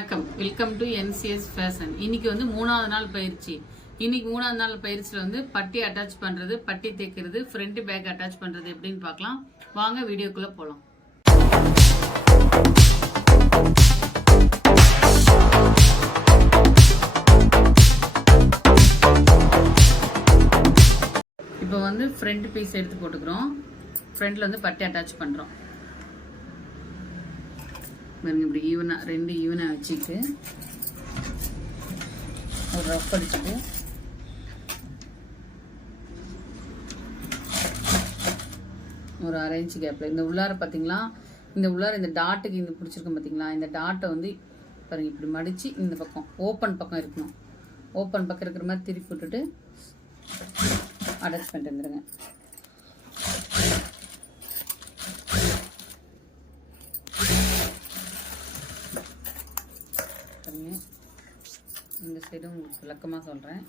வணக்கம். Welcome to NCS fashion இன்னைக்கு வந்து மூணாவது நாள் பயிற்சி. இன்னைக்கு மூணாவது நாள் பயிற்சியில் வந்து பட்டி அட்டாச் பண்ணுறது பட்டி தைக்கிறது ஃப்ரண்ட் பேக் அட்டாச் பண்ணுறது எப்படின்னு பார்க்கலாம். வாங்க வீடியோக்குள்ளே போகலாம் இப்போ வந்து ஃப்ரண்ட் பீஸ் எடுத்து போட்டுக்கிறோம். ஃப்ரண்ட்ல வந்து பட்டி அட்டாச் பண்ணுறோம் பாருங்க இப்படி ஈவனாக ரெண்டு ஈவனாக வச்சுட்டு ஒரு ரஃப் அடிச்சுட்டு. ஒரு அரை இன்ச்சு கேப்பில் இந்த உள்ளார பார்த்தீங்களா இந்த உள்ளார இந்த டாட்டுக்கு இந்த பிடிச்சிருக்கோம் பார்த்தீங்களா இந்த டாட்டை வந்து பாருங்க இப்படி மடித்து இந்த பக்கம் ஓப்பன் பக்கம் இருக்கணும். ஓப்பன் பக்கம் இருக்கிற மாதிரி திருப்பி விட்டுட்டு அட்டாச் பண்ணிட்டு வந்துடுங்க பாருங்க இந்த சைடு உங்களுக்கு விளக்கமாக சொல்கிறேன்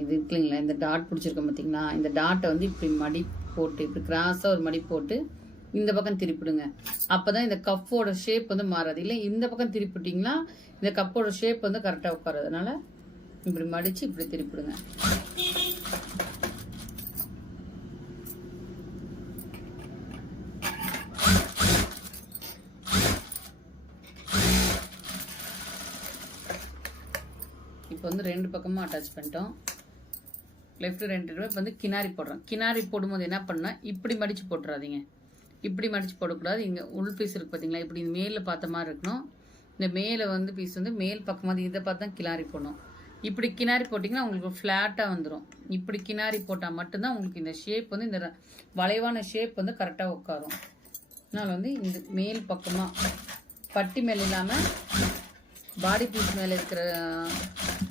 இது இருக்குல்லைங்களா இந்த டாட் பிடிச்சிருக்கோம் பார்த்தீங்களா இந்த டாட்டை வந்து இப்படி மடி போட்டு இப்படி கிராஸாக ஒரு மடி போட்டு இந்த பக்கம் திருப்பிடுங்க. அப்போ தான் இந்த கப்போட ஷேப் வந்து மாறாது. இல்லை இந்த பக்கம் திருப்பிட்டிங்கன்னா இந்த கப்போட ஷேப் வந்து கரெக்டாக உட்காரதுனால இப்படி மடித்து இப்படி திருப்பிடுங்க. இப்போ வந்து ரெண்டு பக்கமும் அட்டாச் பண்ணிட்டோம். லெஃப்ட் ரெண்டு இப்போ வந்து கினாரி போடுறோம். கினாரி போடும்போது என்ன பண்ணால் இப்படி மடித்து போட்டுறாதீங்க. இப்படி மடித்து போடக்கூடாது. இங்கே உள் பீஸ் இருக்குது பார்த்தீங்களா இப்படி இந்த மேலே பார்த்த மாதிரி இருக்கணும். இந்த மேலே வந்து பீஸ் வந்து மேல் பக்கமாக இதை பார்த்து தான் கிளாரி போடணும். இப்படி கிணாரி போட்டிங்கன்னா உங்களுக்கு ஃப்ளாட்டாக வந்துடும் இப்படி கிணாரி போட்டால் மட்டும்தான் உங்களுக்கு இந்த ஷேப் வந்து இந்த வளைவான ஷேப் வந்து கரெக்டாக உட்காரும். அதனால் வந்து இந்த மேல் பக்கமாக பட்டி மேல் இல்லாமல் பாடி பீஸ் மேலே இருக்கிற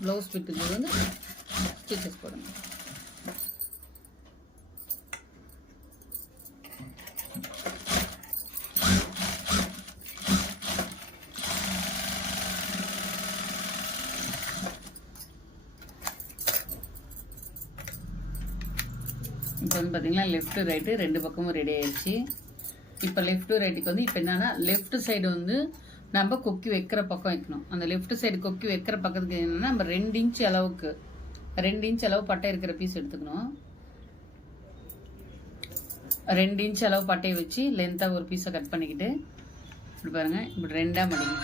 ப்ளவுஸ் பிட்டுக்கு வந்து ஸ்டிச்சஸ் போடணும் இப்போ வந்து பார்த்தீங்கன்னா லெஃப்ட்டு ரைட்டு ரெண்டு பக்கமும் ரெடி ஆயிடுச்சு இப்போ லெஃப்ட்டு ரைட்டுக்கு வந்து இப்போ என்னென்னா லெஃப்ட் சைடு வந்து நம்ம கொக்கி வைக்கிற பக்கம் வைக்கணும். அந்த லெஃப்ட் சைடு கொக்கி வைக்கிற பக்கத்துக்கு என்னன்னா நம்ம ரெண்டு இன்ச் அளவுக்கு ரெண்டு இன்ச் அளவு பட்டை இருக்கிற பீஸ் எடுத்துக்கணும். ரெண்டு இன்ச் அளவு பட்டையை வச்சு லென்த்தாக ஒரு பீஸை கட் பண்ணிக்கிட்டு இப்படி பாருங்கள் இப்படி ரெண்டாக மடிங்க.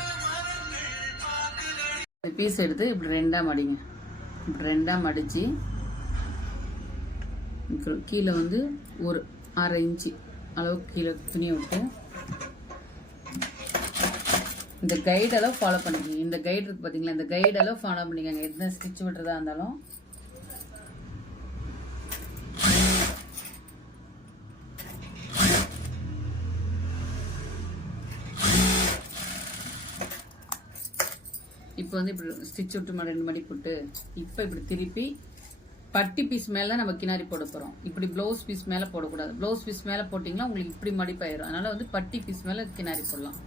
பீஸ் எடுத்து இப்படி ரெண்டாக மடிங்க. இப்படி ரெண்டாக மடித்து கீழே வந்து ஒரு அரை இன்ச்சு அளவுக்கு கீழே துணியை விட்டு. இந்த கைடெல்லாம் ஃபாலோ பண்ணிக்கங்க. இந்த கைடு இருக்குது பார்த்தீங்களா இந்த கைடெல்லாம் ஃபாலோ பண்ணிக்கங்க. எந்த ஸ்டிச் விட்டுறதா இருந்தாலும். இப்போ வந்து இப்படி ஸ்டிச் விட்டு ரெண்டு மடி போட்டு இப்போ இப்படி திருப்பி பட்டி பீஸ் மேலே நம்ம கினாரி போட போகிறோம் இப்படி ப்ளவுஸ் பீஸ் மேலே போடக்கூடாது. ப்ளவுஸ் பீஸ் மேலே போட்டிங்கன்னா உங்களுக்கு இப்படி மடிப்பாயிரும் அதனால வந்து பட்டி பீஸ் மேலே கிணறி போடலாம்.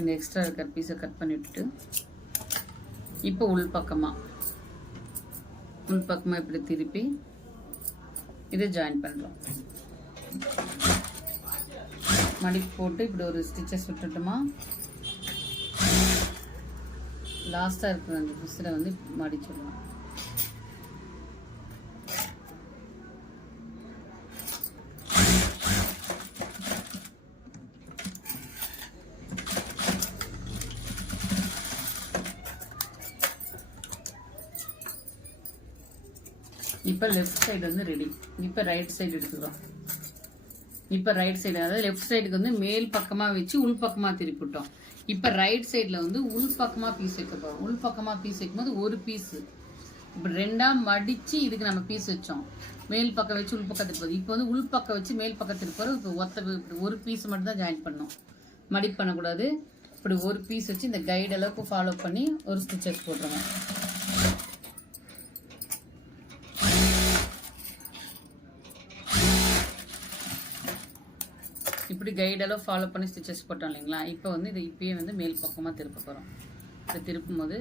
இந்த எக்ஸ்ட்ரா இருக்கிற பீஸை கட் பண்ணி விட்டுட்டு இப்போ உள் பக்கமாக உள் பக்கமாக இப்படி திருப்பி இதை ஜாயின் பண்ணுறோம் மடிப்பு போட்டு இப்படி ஒரு ஸ்டிச்சஸ் விட்டுட்டோமா? லாஸ்ட்டாக இருக்கிற அந்த பிசில் வந்து மடிச்சிடலாம். இப்போ லெஃப்ட் சைடு வந்து ரெடி இப்போ ரைட் சைடு எடுத்துக்கிறோம் இப்போ ரைட் சைடு அதாவது லெஃப்ட் சைடுக்கு வந்து மேல் பக்கமாக வச்சு உள் பக்கமாக திருப்பிட்டோம். இப்போ ரைட் சைடில் வந்து உள் பக்கமாக பீஸ் வைக்க போகிறோம் உள் பக்கமாக பீஸ் வைக்கும்போது ஒரு பீஸு இப்போ ரெண்டாக மடித்து இதுக்கு நம்ம பீஸ் வச்சோம். மேல் பக்கம் வச்சு உள் பக்கம் திருப்பது இப்போ வந்து உள் பக்கம் வச்சு மேல் பக்கம் திருப்போம் இப்போ ஒத்த ஒரு பீஸ் மட்டும் தான் ஜாயின் பண்ணோம். மடிப்பு பண்ணக்கூடாது. இப்படி ஒரு பீஸ் வச்சு இந்த கைடு அளவுக்கு ஃபாலோ பண்ணி ஒரு ஸ்டிச்சஸ் போட்டுருங்க இப்படி கைடெல்லாம் ஃபாலோ பண்ணி ஸ்டிச்சஸ் போட்டோம் இல்லைங்களா? இப்போ வந்து இது இப்பயே வந்து மேல் பக்கமாக திருப்ப போகிறோம் இதை திருப்பும் போது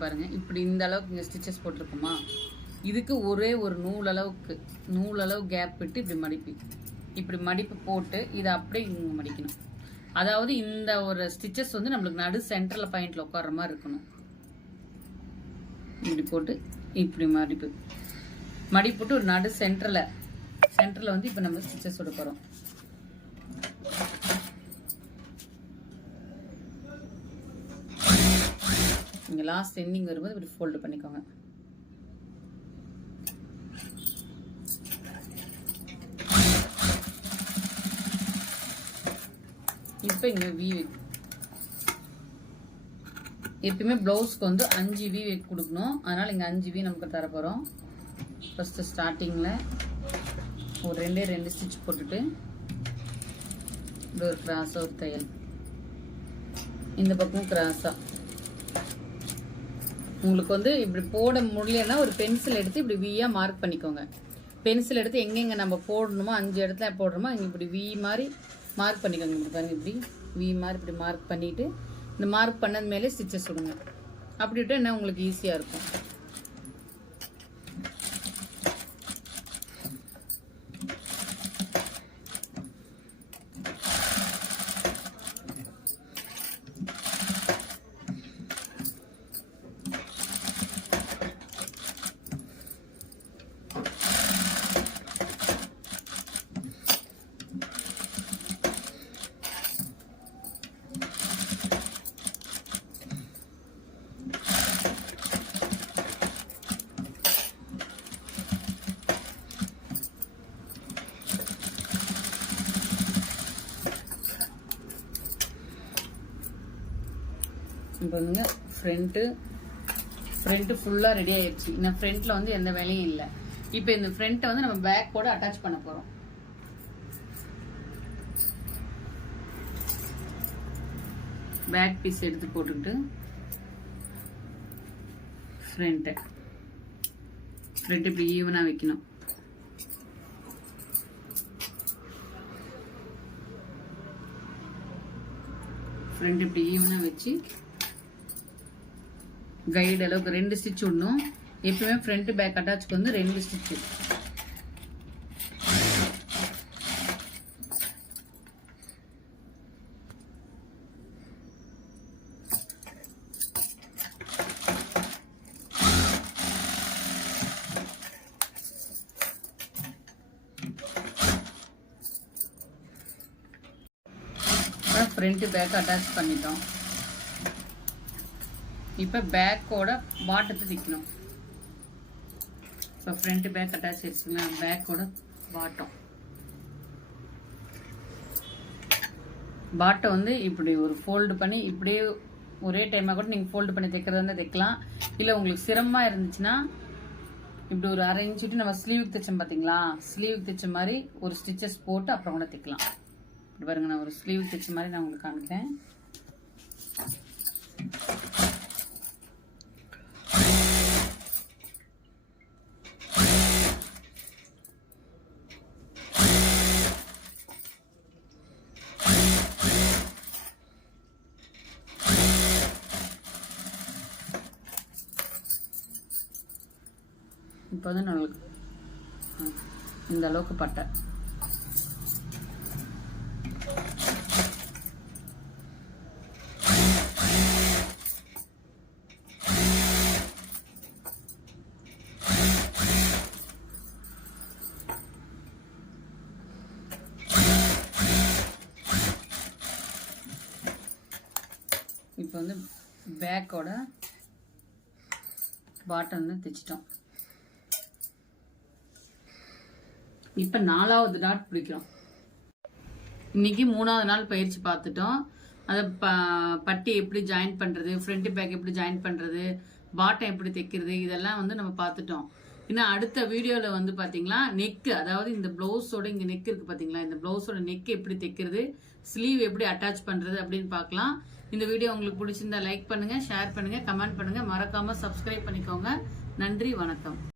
பாருங்கள் இப்படி இந்த அளவுக்கு இங்கே ஸ்டிச்சஸ் போட்டிருக்கோமா? இதுக்கு ஒரே ஒரு நூல் அளவுக்கு நூல் அளவு கேப் விட்டு இப்படி மடிப்பு இப்படி மடிப்பு போட்டு இதை அப்படியே இங்கே மடிக்கணும். அதாவது இந்த ஒரு ஸ்டிச்சஸ் வந்து நம்மளுக்கு நடு சென்டரில் பாயிண்டில் உட்கார மாதிரி இருக்கணும். இப்படி போட்டு இப்படி மடிப்பு. மடிப்பு போட்டு ஒரு நடு சென்டரில் சென்டரில் வந்து இப்போ நம்ம ஸ்டிச்சஸ் விட போகிறோம் நீங்கள் லாஸ்ட் எண்டிங் வரும்போது இப்படி ஃபோல்டு பண்ணிக்கோங்க. இப்போ இங்கே வி எப்பயுமே ப்ளவுஸ்க்கு வந்து அஞ்சு வி கொடுக்கணும். அதனால் இங்கே அஞ்சு வி நமக்கு தரப்போகிறோம் ஃபஸ்ட்டு ஸ்டார்டிங்கில் ஒரு ரெண்டே ரெண்டு ஸ்டிச் போட்டுட்டு இப்படி ஒரு கிராஸாக ஒரு தையல் இந்த பக்கம் கிராஸாக உங்களுக்கு வந்து இப்படி போட முடியலன்னா ஒரு பென்சில் எடுத்து இப்படி வீயாக மார்க் பண்ணிக்கோங்க. பென்சில் எடுத்து எங்கெங்கே நம்ம போடணுமோ அஞ்சு இடத்துல போடுறோமோ அங்கே இப்படி வி மாதிரி மார்க் பண்ணிக்கோங்க. இப்படி பாருங்கள் இப்படி வி மாதிரி இப்படி மார்க் பண்ணிவிட்டு இந்த மார்க் பண்ணது மேலே ஸ்டிச்சஸ் விடுங்க அப்படி விட்டால் என்ன உங்களுக்கு ஈஸியாக இருக்கும். பண்ணுங்க ஃப்ரண்ட்டு ஃப்ரண்ட்டு ஃபுல்லாக ரெடி ஆயிடுச்சு. இந்த ஃப்ரண்ட்டில் வந்து எந்த வேலையும் இல்லை. இப்போ இந்த ஃப்ரண்ட்டை வந்து நம்ம பேக் அட்டாச் பண்ண போகிறோம் பேக் பீஸ் எடுத்து போட்டுக்கிட்டு ஃப்ரண்ட்டை ஃப்ரண்ட் இப்படி ஈவனாக வைக்கணும். ஃப்ரண்ட் இப்படி ஈவனாக வச்சு கைடு அளவுக்கு ரெண்டு ஸ்டிச் விடணும் எப்பவுமே ஃப்ரண்ட் பேக் அட்டாச்சுக்கு வந்து ரெண்டு ஸ்டிச்சு ஃப்ரண்ட் பேக் அட்டாச் பண்ணிட்டோம். இப்போ பேக்கோட பாட்டத்தை தைக்கணும் இப்போ ஃப்ரண்ட் பேக் அட்டாச் ஆயிடுச்சுங்களா பேக்கோட பாட்டம் பாட்டை வந்து இப்படி ஒரு ஃபோல்டு பண்ணி இப்படியே ஒரே டைமாக கூட நீங்கள் ஃபோல்டு பண்ணி தைக்கிறதா இருந்தால் தைக்கலாம். இல்லை உங்களுக்கு சிரமமாக இருந்துச்சுன்னா இப்படி ஒரு அரை இன்ச் விட்டு நம்ம ஸ்லீவுக்கு தைச்சோம் பார்த்தீங்களா ஸ்லீவுக்கு தைச்ச மாதிரி ஒரு ஸ்டிச்சஸ் போட்டு அப்புறம் கூட தைக்கலாம். இப்படி பாருங்க நான் ஒரு ஸ்லீவ் தைச்ச மாதிரி நான் உங்களுக்கு காமிக்கிறேன். இப்போ வந்து நம்மளுக்கு இந்த அளவுக்கு பட்டை. இப்போ வந்து பேக்கோட பாட்டம் வந்து தைச்சிட்டோம். இப்போ நாலாவது டாட் பிடிக்கிறோம். இன்னைக்கு மூணாவது நாள் பயிற்சி பார்த்துட்டோம். அதை ப பட்டி எப்படி ஜாயின் பண்ணுறது ஃப்ரண்ட் பேக் எப்படி ஜாயின் பண்ணுறது பாட்டம் எப்படி தைக்கிறது இதெல்லாம் வந்து நம்ம பார்த்துட்டோம். இன்னும் அடுத்த வீடியோவில் வந்து பார்த்தீங்களா நெக்கு அதாவது இந்த ப்ளவுஸோட இங்கே நெக் இருக்குது பார்த்தீங்களா இந்த ப்ளவுஸோட நெக் எப்படி தைக்கிறது ஸ்லீவ் எப்படி அட்டாச் பண்ணுறது அப்படின்னு பார்க்கலாம். இந்த வீடியோ உங்களுக்கு பிடிச்சிருந்தா லைக் பண்ணுங்கள் ஷேர் பண்ணுங்கள் கமெண்ட் பண்ணுங்கள் மறக்காமல் சப்ஸ்கிரைப் பண்ணிக்கோங்க. நன்றி வணக்கம்.